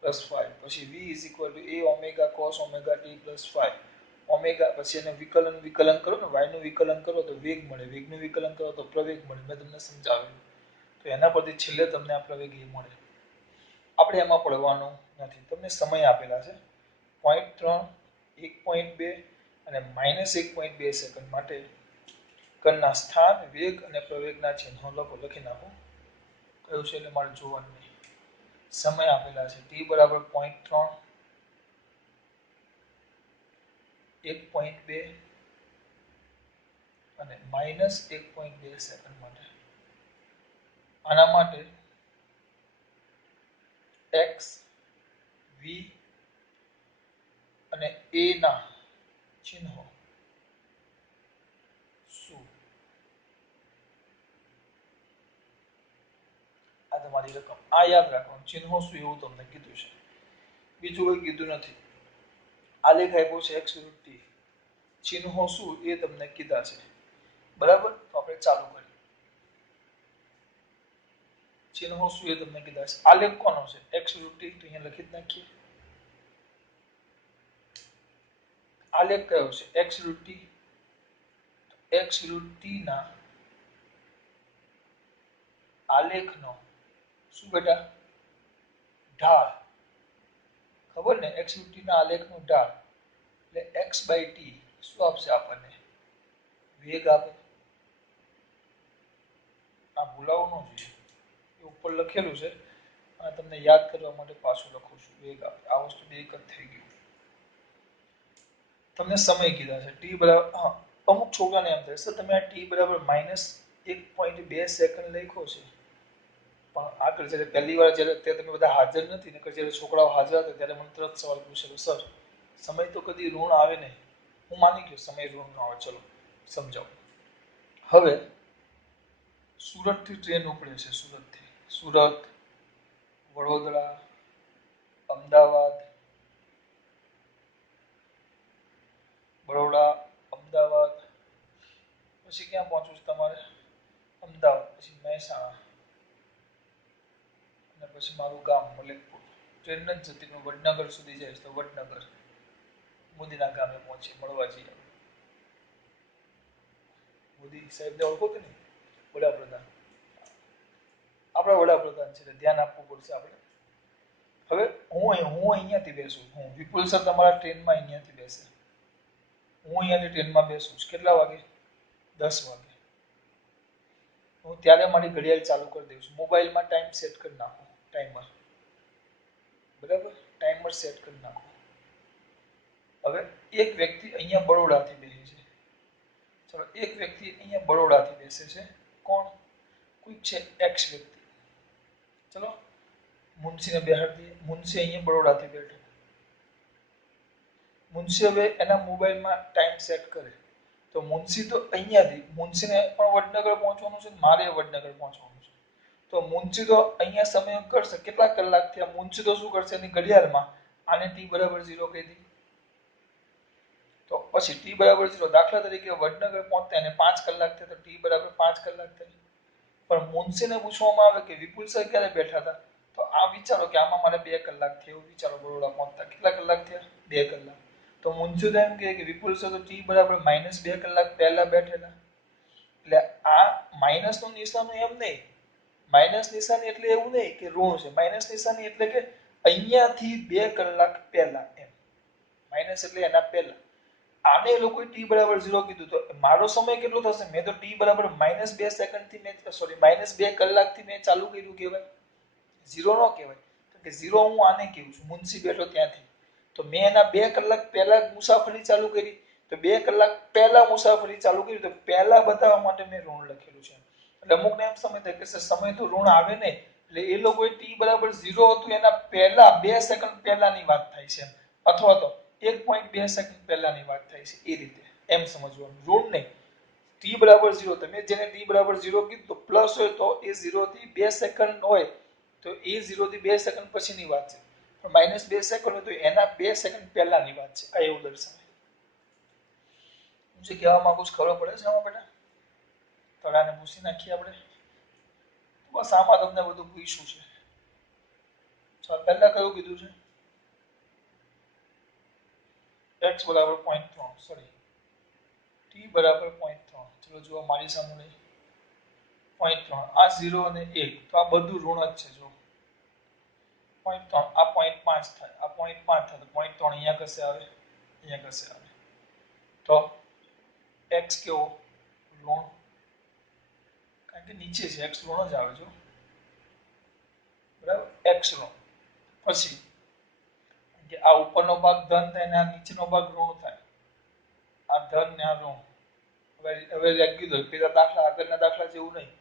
+5. પછી v a cos ωt +5. Omega પછી એને વિકલન કરો ને, y નું વિકલન કરો તો વેગ મળે, વેગનું વિકલન કરો તો પ્રવેગ મળે. મેં તમને સમજાવ્યું. તો એના પરથી છેલ્લે તમને આ પ્રવેગ એ મળે. આપણે એમાં પડવાનું નથી. તમને સમય આપેલા છે 0.3, 1.2 અને -1.2 સેકન્ડ માટે કણના સ્થાન, વેગ અને પ્રવેગના ચિહ્નો લખો. લખી નાખો કયું છે એટલે મારે જોવાનું નહીં. સમય આપેલા છે t = 0.3, 1.2 અને -1.2 સેકન્ડ માટે. આના માટે x, v અને a ના ચિહ્નો શું? આ તમારી રકમ. આ યાદ રાખવાનું, ચિહ્નો શું એવું તમને કીધું છે, બીજું કોઈ કીધું નથી. આલેખ આપ્યો છે x √t, ચિહ્નો શું એ તમને કીધા છે. બરાબર, તો આપણે ચાલુ કરીએ. ચિહ્નો શું એ તમને કીધા છે. આલેખ કોનો છે? x √t, તો અહીંયા લખી જ નાખીએ. આલેખ કયો છે? x √t. x √t ના આલેખનો શું બેટા? ઢાળ. ખબર ને, x √t ના આલેખનો ઢાળ એટલે x/t શું આપશે આપણને? વેગ આપે. આ ભૂલાવું ન જોઈએ, એ ઉપર લખેલું છે. આ તમને યાદ કરવા માટે પાછું લખું છું. વેગ આપે. આ વસ્તુ બે એક જ થઈ ગયું. તમને સમય કીધા છે t બરાબર, હા, અમુક છોકરાને એમ થાય સર તમે આ t બરાબર -1.2 સેકન્ડ લખ્યો છે, પણ આગળ જ્યારે પહેલી વાર જ્યારે તમે બધા હાજર નથી, નકર જ્યારે છોકરાઓ હાજર હતા ત્યારે મને તરત સવાલ પૂછેલો, સર સમય તો કદી ઋણ આવે નહીં. હું માની ગયો સમય ઋણ ન આવે. ચલો સમજાવો. હવે સુરતથી ટ્રેન ઉપડે છે, સુરતથી. સુરત, વડોદરા, અમદાવાદ, બરોડા, અમદાવાદ, પછી ક્યાં પહોંચવું છે તમારે? અમદાવાદ, પછી મહેસાણા અને પછી મારું ગામ મલેકપુર. ટ્રેન જ જતી પણ વડનગર સુધી જાય તો વડનગર મોદીના ગામે પહોંચી, મળવા જઈએ. મોદી સાહેબને ઓળખો કે નહીં? વડાપ્રધાન, આપણા વડાપ્રધાન છે, ધ્યાન આપવું પડશે આપણે. હવે હું અહીંયાથી બેસું, હું વિપુલ સર તમારા ટ્રેનમાં અહીંયાથી બેસે, હું અહીંયાથી ટ્રેનમાં બેસું છું. કેટલા વાગે? 10 વાગે. હું ત્યારે મારી ઘડિયાળ ચાલુ કરી દઉં છું. મોબાઈલમાં ટાઈમ સેટ કરી નાખો, ટાઈમર. બરાબર, ટાઈમર સેટ કરી નાખો. હવે એક વ્યક્તિ અહીંયા બરોડાથી બેસે છે. ચલો, એક વ્યક્તિ અહીંયા બરોડાથી બેસે છે. કોણ? કોઈ છે એક્સ વ્યક્તિ. ચલો મુનશીને બેહાડી દઈએ. મુનશી અહીંયા બરોડાથી બેઠો. મુનશી હવે એના મોબાઈલમાં ટાઈમ સેટ કરે તો મુનશી તો અહીંયાથી, મુનશીને પણ વડનગર પહોંચવાનું છે, મારે વડનગર પહોંચવાનું છે. તો મુનશી તો અહીંયા સમય કરશે. કેટલા કલાક થયા? મુનશી તો શું કરશે? એની ઘડિયાળમાં આને t = 0 કહી દે. તો પછી t = 0, દાખલા તરીકે વડનગર પહોંચતા એને 5 કલાક થાય તો t = 5 કલાક થાય. પણ મુનશીને પૂછવામાં આવે કે વિપુલ સર ક્યારે બેઠા હતા, તો આ વિચારો કે આમાં મારે 2 કલાક થયા એવું વિચારો. બરોડા પહોંચતા કેટલા કલાક થયા? 2 કલાક. તો મુનશી તો એમ કહે કે વિપુલ સર તો t = -2 કલાક પહેલા બેઠેલા. એટલે આ માઇનસ નું નિશાન એમ નહીં, માઇનસ નિશાની એટલે એવું નહીં કે ઋણ છે. માઇનસ નિશાની એટલે કે અહીંયાથી 2 કલાક પહેલા એમ. માઇનસ એટલે એના પહેલા. આને એ લોકોએ t = 0 કીધું તો મારો સમય કેટલો થશે? મેં તો t = -2 સેકન્ડથી મેં -2 કલાકથી મેં ચાલુ કર્યું કહેવાય. 0 નો કહેવાય. કે 0 હું આને કહું છું, મુનશી બેઠો ત્યાંથી. તો મેં એના 2 કલાક પહેલા મુસાફરી ચાલુ કરી. તો 2 કલાક પહેલા મુસાફરી ચાલુ કરી તો પહેલા બતાવવા માટે મેં ઋણ લખેલું છે. એટલે અમુકને એમ સમજ થાય કે સમય તો ઋણ આવે નહીં. એટલે એ લોકોએ t = 0 હતું એના પહેલા 2 સેકન્ડ પહેલાની વાત થાય છે. અથવા તો 1.2 સેકન્ડ પહેલાની વાત થાય છે એ રીતે એમ સમજવાનું, ઋણ નહીં. t બરાબર 0, તમે જેને t બરાબર 0 કીધું તો પ્લસ હોય તો એ 0 થી 2 સેકન્ડ હોય તો એ 0 થી 2 સેકન્ડ પછીની વાત છે, પણ -2 સેકન્ડ હોય તો એના 2 સેકન્ડ પહેલાની વાત છે. આ એવું દર્શાવે. હું જે કહેવા માંગુ છું ખબર પડે છે આમાં બેટા? તળાને પૂછી નાખીએ આપણે. બસ આમાં તમને બધું પૂછ્યું છે. ચાલ પહેલા કયું કીધું છે? x બરાબર 0.3, સોરી t બરાબર 0.3. ચલો જુઓ મારી સામે 0.3. આ 0 અને 1 તો આ બધું ઋણ જ છે. જો 0.3 આ 0.5 થાય, આ 0.5 થાય તો 0.3 અહીંયા કશે આવે, અહીંયા કશે આવે તો x કેવો ઋણ, કારણ કે નીચે છે x ઋણ જ આવે. જો બરાબર x ઋણ. પછી કે આ ઉપરનો ભાગ ધન થાય ને આ નીચેનો ભાગ ઋણ થાય, આ ધન ને આ ઋણ. હવે રેગ્યુલર પેલા દાખલા આગળના દાખલા જેવું નહીં,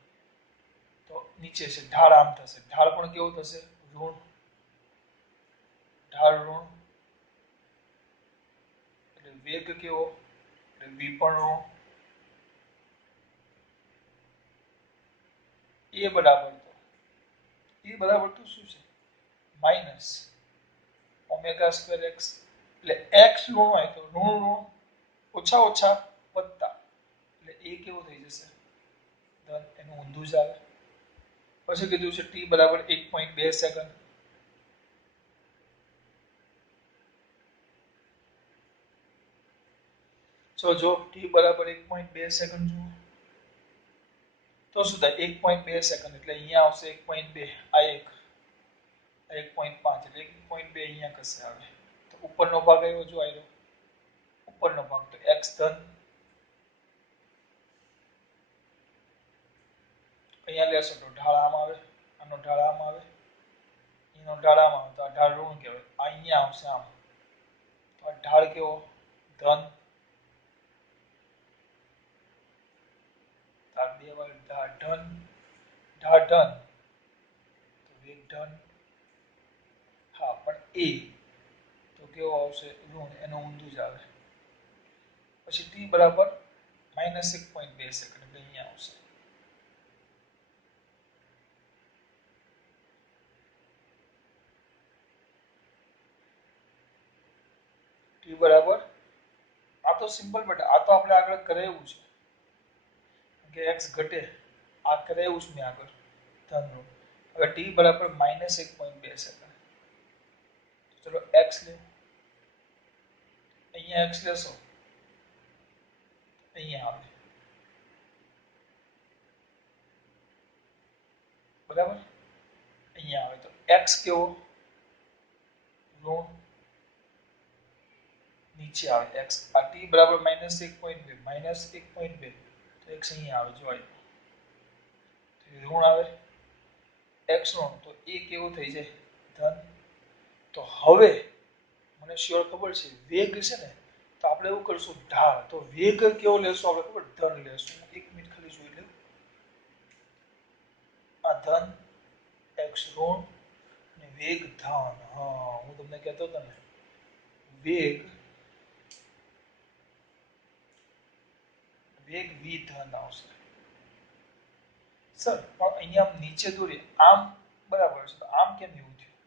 તો નીચે છે ઢાળ આમ થશે, ઢાળ પણ કેવું થશે ઋણ, ઢાળ ઋણ. એટલે વેગ કેવો એટલે v પણ ઋણ. એ બરાબર તો શું છે માઇનસ ઓમેગા સ્ક્વેર એક્સ. એટલે x ઋણ હોય તો ઋણ ઋણ ઓછા ઓછા વત્તા, એટલે એ કેવો થઈ જશે ધન, એનું ઊંધું જ આવે. પછી કીધું છે t બરાબર 1.2 સેકન્ડ. જો t બરાબર 1.2 સેકન્ડ જુઓ તો શું થાય 1.2 સેકન્ડ એટલે અહીંયા આવશે 1.2, આ 1.5 એટલે 1.2 અહીંયા કશે આવે તો ઉપરનો ભાગ આવ્યો. જો આવ્યો ઉપરનો ભાગ તો x ધન, અહીંયા લેશો તો ઢાળ આમ આવે, આનો ઢાળ આમ આવે, એનો ઢાળ આમ આવે તો આ ઢાળ ઋણ કહેવાય. અહીંયા આવશે આમ તો આ ઢાળ કેવો ધન, તાર બે વાર ઢાળ ધન, ઢાળ ધન તો વેગ ધન. હા પણ એ તો કેવો આવશે ઋણ, એનું ઊંધું જ આવે. પછી t બરાબર -1.2 સેકન્ડ એટલે અહીંયા આવશે. t બરાબર, આ તો સિમ્પલ બેટા, આ તો આપણે આગળ કરાવ્યું છે કે x ઘટે, આ કરાવ્યું છે મેં આગળ ધન ઋણ. હવે t બરાબર -1.2 સેકન્ડ. ચલો x લે, અહીંયા x લેશો અહીંયા આવે બરાબર, અહીંયા આવે તો x કેવો ઋણ નીચે આવે x. આ t બરાબર -1.2 તો x અહીંયા આવે. જો આવ્યું ઋણ આવે x ઋણ તો એ કેવું થઈ જાય ધન. તો હવે મને શ્યોર ખબર છે વેગ છે ને તો આપણે એવું કરશું ઢાળ, તો વેગ કેવો લેશું આપણે ખબર ધન લેશું. 1 મિનિટ ખાલી જોઈ લે. આ ધન x ઋણ અને વેગ ધન. હા હું તમને કહેતો હતો ને વેગ v ધન આવશે સર. પણ અહીંયા આમ નીચે દોરીએ આમ બરાબર છે તો આમ કેમ એવું થયું?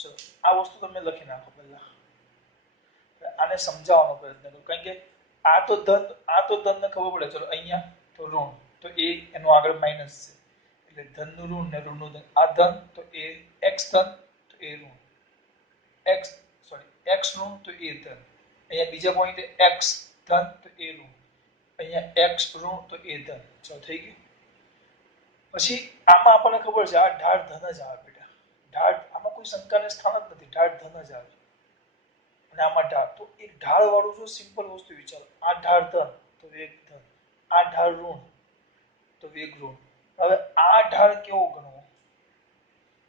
ચલો આ વસ્તુ તમે લખી નાખો પહેલા, આને સમજાવવાનો પ્રયત્ન કરો, કારણ કે આ તો ધન ને ખબર પડે. ચલો અહીંયા તો ઋણ તો એ એનો આગળ માઇનસ છે એટલે ધન નું ઋણ ને ઋણ નું ધન. આ ધન તો એ x ધન તો એ ઋણ, x ઋણ તો એ ધન. અહીંયા બીજા પોઈન્ટે x ધન તો એ ઋણ, અહીંયા x ઋણ તો એ ધન. ચલો થઈ ગયું. પછી આમાં આપણને ખબર છે આ ઢાળ ધન જ આવે બેટા, ઢાળ આમાં કોઈ શંકાને સ્થાન જ નથી, ઢાળ ધન જ આવે. અને આમાં ઢાળ તો એક ઢાળ વાળું જો સિમ્પલ વસ્તુ વિચારો, આ ઢાળ ધન તો વેગ ધન, આ ઢાળ ઋણ તો વેગ ઋણ. હવે આ ઢાળ કેવો ગણવો?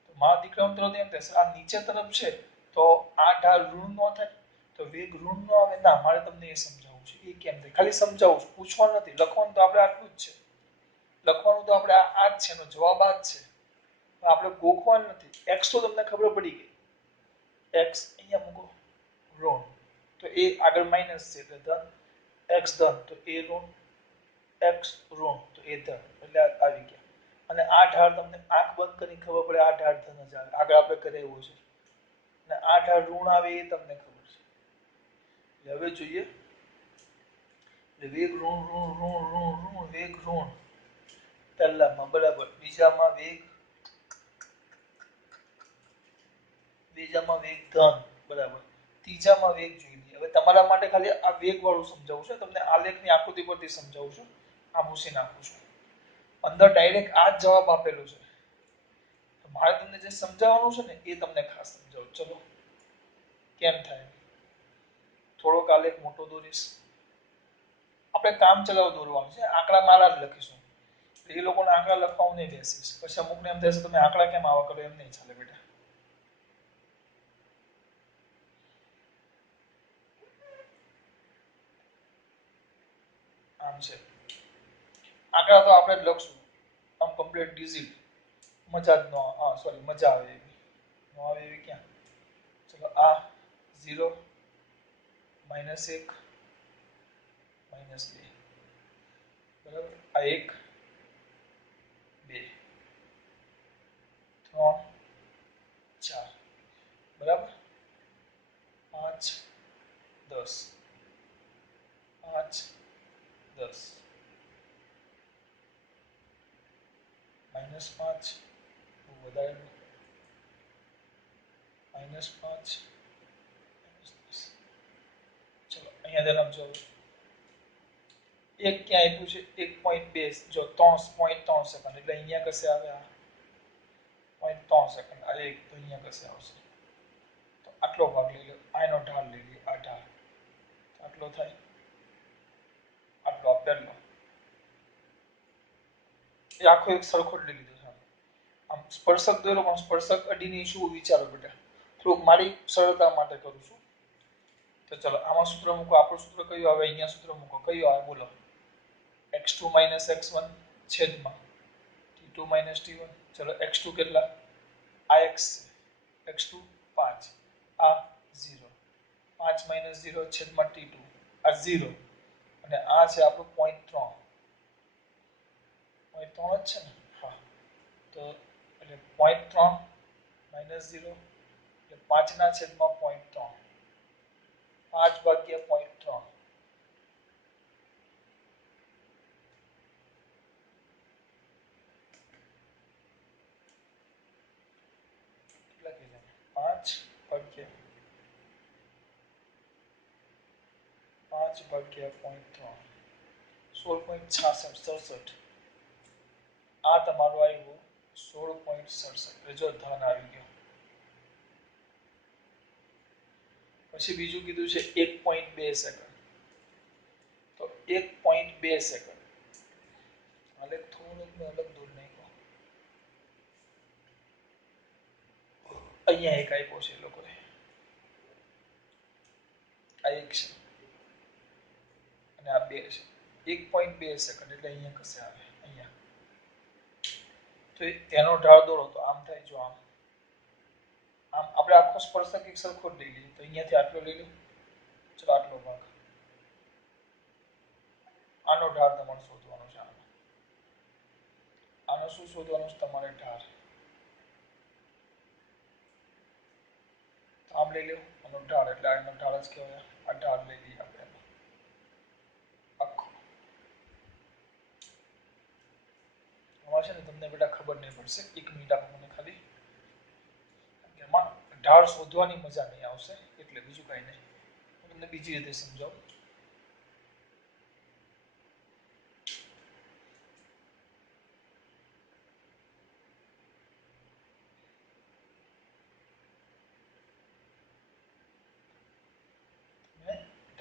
તો મારા દીકરાઓ તરત એમ થશે આ નીચે તરફ છે તો આ ઢાળ ઋણ નો થાય તો વેગ ઋણ નો આવે. ના, મારે તમને એ સમજાવવું છે. એ કેમ થાય ખાલી સમજાવું છું, પૂછવાનું નથી. લખવાનું તો આપણે આટલું જ છે, લખવાનું તો આપણે આ જ છે, એનો જવાબ આ જ છે. આપણે ગોખવાનું નથી. x તો તમને ખબર પડી ગઈ, x અહીંયા મૂકો ઋણ, તો એ આગળ માઇનસ છે એટલે ધન, એક્સ ધન તો એ ઋણ, એક્સ ઋણ તો એ ધન, એટલે આવી ગયા. અને આ ઢાળ તમને આંખ બંધ કરીને ખબર પડે આ ઢાળ ધન જ આવે, આગળ આપણે કરે એવું છે. અને આ ઢાળ ઋણ આવે એ તમને ખબર છે. એટલે હવે જોઈએ વેગ ઋણ ઋણ ઋણ ઋણ ઋણ વેગ ઋણ પહેલામાં બરાબર, બીજામાં વેગ વેગ ધન બરાબર, ત્રીજામાં વેગ જોઈ લઈએ. હવે તમારા માટે ખાલી આ વેગ વાળું સમજાવું છું, તમને આલેખની આકૃતિ પરથી સમજાવું છું. આ ભૂસી નાખું છું. અંદર ડાયરેક્ટ આ જ જવાબ આપેલો છે. મારે તમને જે સમજાવવાનું છે ને એ તમને ખાસ સમજાવું. ચલો કેમ થાય, થોડોક આલેખ મોટો દોરીશ. આપણે કામ ચલાવ દોરવાનું છે, આંકડા મારા જ લખીશું. એ લોકોને આંકડા લખવા હું નહીં બેસીશ. પછી અમુકને એમ થશે તમે આંકડા કેમ આવા કરો, એમ નહીં ચાલે બેટા. આમ છે, આંકડા તો આપણે જ લખશું આમ કમ્પ્લીટ ડિઝિટ. મજા જ ન સોરી મજા આવે એવી ન આવે એવી ક્યાં. ચલો આ 0 -1 -2 બરાબર, આ 1 2 3 4 બરાબર, 5 10 5 10 -5 વધારે -5 -10. ચલો અહીંયા ધ્યાન આપજો. એક ક્યાં આપ્યું છે 1.2, જો 3.3 સેકન્ડ એટલે અહીંયા કશે આવે આ 0.3 સેકન્ડ, આ એક તો અહીંયા કશે આવશે. તો આટલો ભાગ લઈ લો, આનો ઢાળ લઈ લો, આ ઢાળ આટલો થાય, આટલો પહેલો એ આખો એક સરખો જ લઈ લીધો છે. આમ સ્પર્શક દોરો પણ સ્પર્શક અડીને શું વિચારો બેટા, થોડુંક મારી સરળતા માટે કરું છું. તો ચલો આમાં સૂત્ર મૂકો, આપણું સૂત્ર કયું આવે, અહીંયા સૂત્ર મૂકો, કયું આવે બોલો, x2 - x1 છેદમાં t2 - t1. ચલો x2 કેટલા, આ x છે, x2 5, આ 0, 5 - 0 છેદમાં t2 આ 0, અને આ છે આપણું 0.3 જ છે ને, હા. તો એટલે 0.3 - 0 એટલે 5 ના છેદમાં 0.3, 5 ભાગ્યા 0.3 લખી દે, 5 ભાગ્યા 0.3 16.66. આ તમારું આવ્યું 16.67. જો ધન આવી ગયો. પછી બીજું કીધું છે 1.2 સેકન્ડ, તો 1.2 સેકન્ડ એટલે થોડુંક મેં અલગ દૂર નાખ્યો. અહીંયા એક આપ્યો છે લોકોએ, આ એક છે અને આ 2 છે. 1.2 સેકન્ડ એટલે અહીંયા કશે આવે, અહીંયા. તો એનો ઢાળ દોરો તો આમ થાય, જો આમ આમ આપણે આખો સ્પર્શક એક સરખો જ લઈ લઈએ. તો અહીંયાથી આટલો લઈ લો, ચલો આટલો ભાગ, આનો ઢાળ તમારે શોધવાનો છે. આનો શું શોધવાનું છે તમારે, ઢાળ. આમ લઈ લો, આનો ઢાળ એટલે આનો ઢાળ જ કહેવાય. આ ઢાળ લઈ લઈએ આપણે આખો. આમાં છે ને તમને બેટા ખબર નહીં પડશે, 1 મિનિટ આપો મને ખાલી. એમાં ઢાળ શોધવાની મજા નહીં આવશે, એટલે બીજું કાંઈ નહીં. હું તમને બીજી રીતે સમજાવું.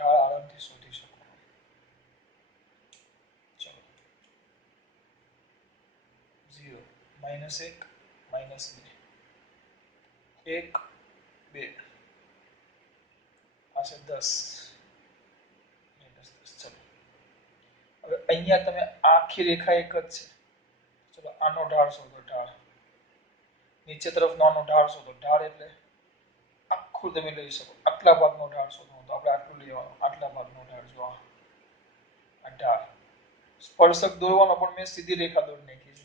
ઢાળ આરામથી શોધી શકો. ચલો 0 -1 -2 1 2 આ છે 10 -10. ચલો હવે અહીંયા તમે આખી રેખા એક જ છે. ચલો આનો ઢાળ શોધો, ઢાળ નીચે તરફનો આનો ઢાળ શોધો. ઢાળ એટલે આખો આખું તમે લઈ શકો આટલા ભાગનો ઢાળ શોધવાનો તો આપણે આટલું લેવાનું આટલા ભાગનો ઢાળ જો આ ઢાળ સ્પર્શક દોરવાનો પણ મેં સીધી રેખા દોરી નાખી છે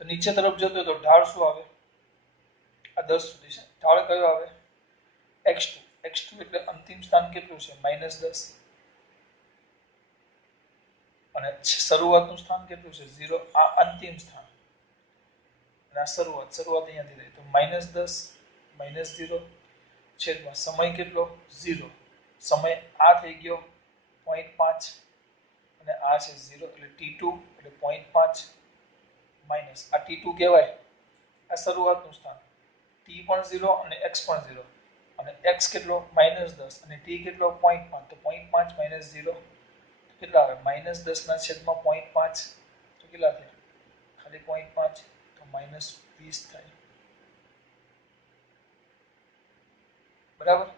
તો નીચે તરફ જતો તો ઢાળ શું આવે આ 10 સુધી છે ઢાળ કયો આવે x2 x2 એટલે અંતિમ સ્થાન કેટલું છે -10 અને શરૂઆતનું સ્થાન કેટલું છે 0 આ અંતિમ સ્થાન અને આ શરૂઆત અહીંયાથી થઈ તો -10 -0 છેદમાં સમય કેટલો 0 સમય આ થઈ ગયો 0.5 અને આ છે 0 એટલે t2 એટલે 0.5 માઈનસ આ t2 કહેવાય આ શરૂઆતનું સ્થાન t પણ 0 અને x પણ 0 અને x કેટલો -10 અને t કેટલો 0.5 તો 0.5 - 0 કેટલા આવે -10 ના છેદમાં 0.5 તો કેટલા થયા ખાલી 0.5 તો -20 થાય બરાબર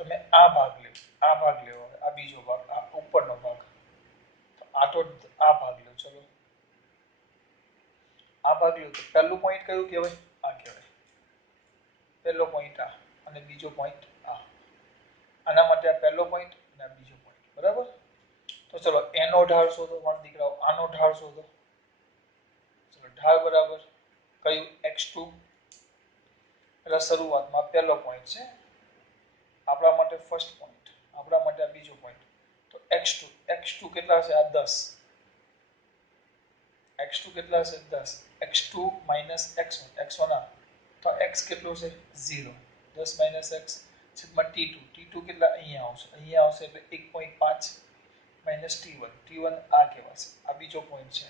તમે આ ભાગ લેવો આ બીજો ભાગ આ ઉપરનો ભાગ તો આ તો આ ભાગ લો ચલો આ ભાગ લો તો પહેલું પોઈન્ટ કયું કહેવાય આ કહેવાય પહેલો પોઈન્ટ આ અને બીજો પોઈન્ટ આ આના માટે આ પહેલો પોઈન્ટ અને આ બીજો પોઈન્ટ બરાબર તો ચલો એનો ઢાળ શોધો મારા દીકરાઓ આનો ઢાળ શોધો ચલો ઢાળ બરાબર કયું x2 એટલે શરૂઆતમાં પહેલો પોઈન્ટ છે આપણા માટે ફર્સ્ટ પોઈન્ટ આપણા માટે આ બીજો પોઈન્ટ તો x2 કેટલા છે આ 10 x2 કેટલા છે 10 x2 x1 x1 આ તો x કેટલો છે 0 10 - x છેદમાં t2 કેટલા અહીંયા આવશે એટલે 1.5 t1 આ કહેવાશે આ બીજો પોઈન્ટ છે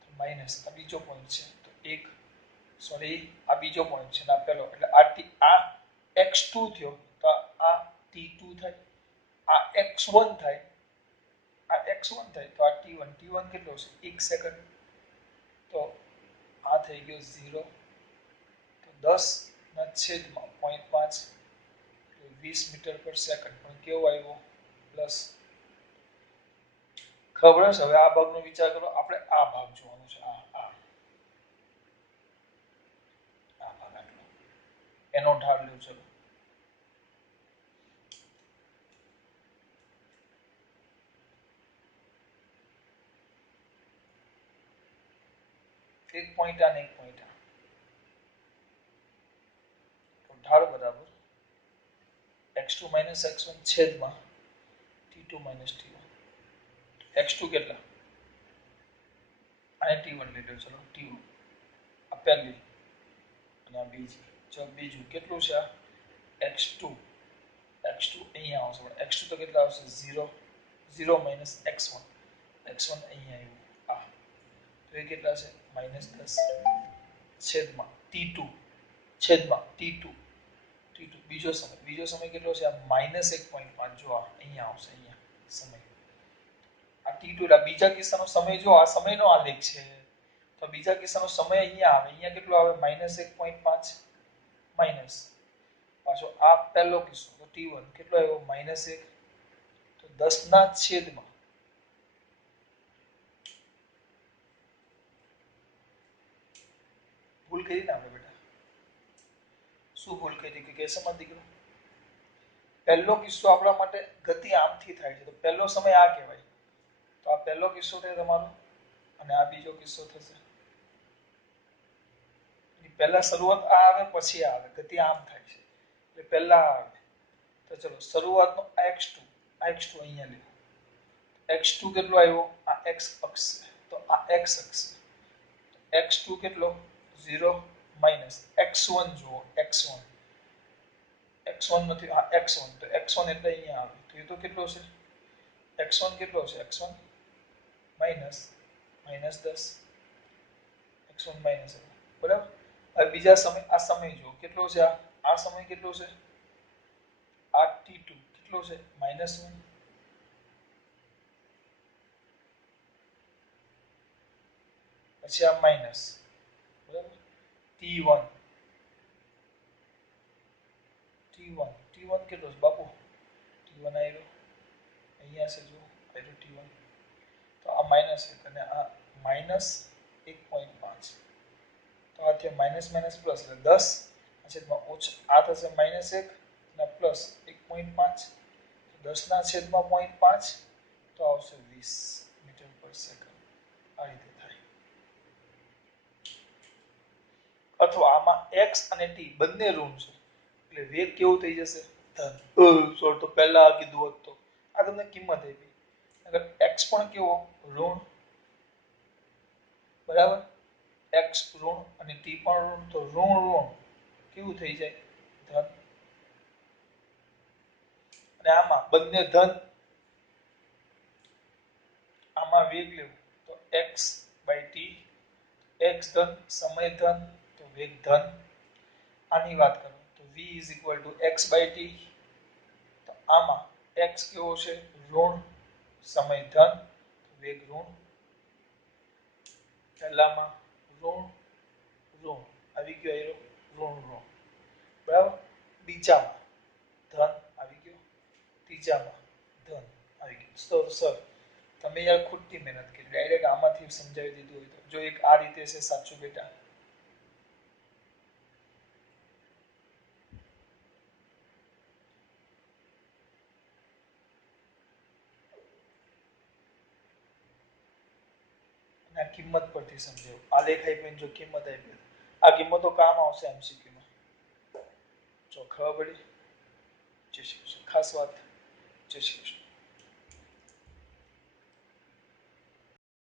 તો માઈનસ આ બીજો પોઈન્ટ છે તો 1 સોરી આ બીજો પોઈન્ટ છે ના પેલો એટલે આ x2 થયો તો આ t2 થાય આ x1 થાય તો આ t1 કેટલો છે 1 સેકન્ડ તો આ થઈ ગયો 0 તો 10 ના છેદમાં 0.5 20 મીટર પર સેકન્ડ પણ કેવો આવ્યો પ્લસ ખબર છે હવે આ ભાગનો વિચાર કરો આપણે આ ભાગ જોવાનો છે આ ભાગ આટલો એનો ઢાળ લ્યો ચલો એક પોઈન્ટ આ ને એક પોઈન્ટ આ તો ઢાળ બરાબર x2 - x1 છેદમાં t2 - t1 x2 કેટલા અને t1 લીધો ચલો t1 આ પહેલી અને આ બીજી ચલો બીજું કેટલું છે આ x2 અહીંયા આવશે પણ x2 તો કેટલા આવશે 0 - x1 અહીંયા આવ્યું આ તો એ કેટલા છે -10 છેદમાં t2 બીજો સમય કેટલો છે આ -1.5 જો આ અહીંયા આવશે અહીંયા સમય આ t2 એટલે બીજા કિસ્સાનો સમય જો આ સમયનો આલેખ છે તો બીજા કિસ્સાનો સમય અહીંયા આવે અહીંયા કેટલો આવે -1.5 માઈનસ પાછો આ પહેલો કિસ્સો તો t1 કેટલો આવ્યો -1 તો 10 ના છેદમાં ભૂલ કરી ને આપણે બેટા શું ભૂલ કરી કે કેસમાં દીકરો પહેલો કિસ્સો આપણા માટે ગતિ આમથી થાય છે તો પહેલો સમય આ કહેવાય તો આ પહેલો કિસ્સો છે તમારો અને આ બીજો કિસ્સો થશે પહેલા શરૂઆત આ આવે પછી આ આવે ગતિ આમ થાય છે એટલે પહેલા આ આવે તો ચલો શરૂઆતનો x2 અહીંયા લ્યો x2 કેટલો આવ્યો આ x અક્ષ તો આ x અક્ષ x2 કેટલો 0 - x1 જુઓ x1 નથી આ x1 તો x1 એટલે અહીંયા આવે તો એ તો કેટલો છે x1 કેટલો છે x1 -10 x1 માઈનસ બરાબર હવે બીજા સમય આ સમય જુઓ કેટલો છે આ સમય કેટલો છે આ t2 કેટલો છે -1 પછી આ માઈનસ બરાબર t1 કેટલો છે બાપુ t1 આવ્યો અહીંયા છે જો આવ્યો t1 તો આ -1 અને આ -1.5 તો આ થયો માઈનસ પ્લસ એટલે 10 છેદમાં ઓછા આ થશે -1 અને પ્લસ 1.5 10 ના છેદમાં 0.5 તો આવશે 20 મીટર પર સેકન્ડ. આ રીતે થાય. અથવા આમાં x અને t બંને ઋણ છે એટલે વેગ કેવું થઈ જશે ધન. તો પહેલા કીધું હોત તો આ તમને કિંમત આપી. અગર x પણ કેવો ઋણ બરાબર x ઋણ અને t પણ ઋણ તો ઋણ ઋણ કેવું થઈ જાય ધન. અને આમાં બંને ધન આમાં વેગ લેવું તો x બાય t x ધન સમય ધન તો વેગ ધન. આની વાત કરું તો v is equal to x by t તો આમાં x કેવો છે ઋણ સમય ધન વેગ ઋણ. પહેલામાં ઋણ ઋણ આવી ગયો ઋણ ઋણ બરાબર. બીજામાં ધન આવી ગયો ત્રીજામાં ધન આવી ગયું. સર તમે યાર ખોટી મહેનત કરી ડાયરેક્ટ આમાંથી સમજાવી દીધું હોય તો જો એક આ રીતે છે સાચું બેટા. આ કિંમત પરથી સમજાવું આ લેખ આપીને જો કિંમત આપી આ કિંમતો કામ આવશે MCQ માં. જો ખબર પડી જય શ્રી કૃષ્ણ ખાસ વાત જય શ્રી કૃષ્ણ.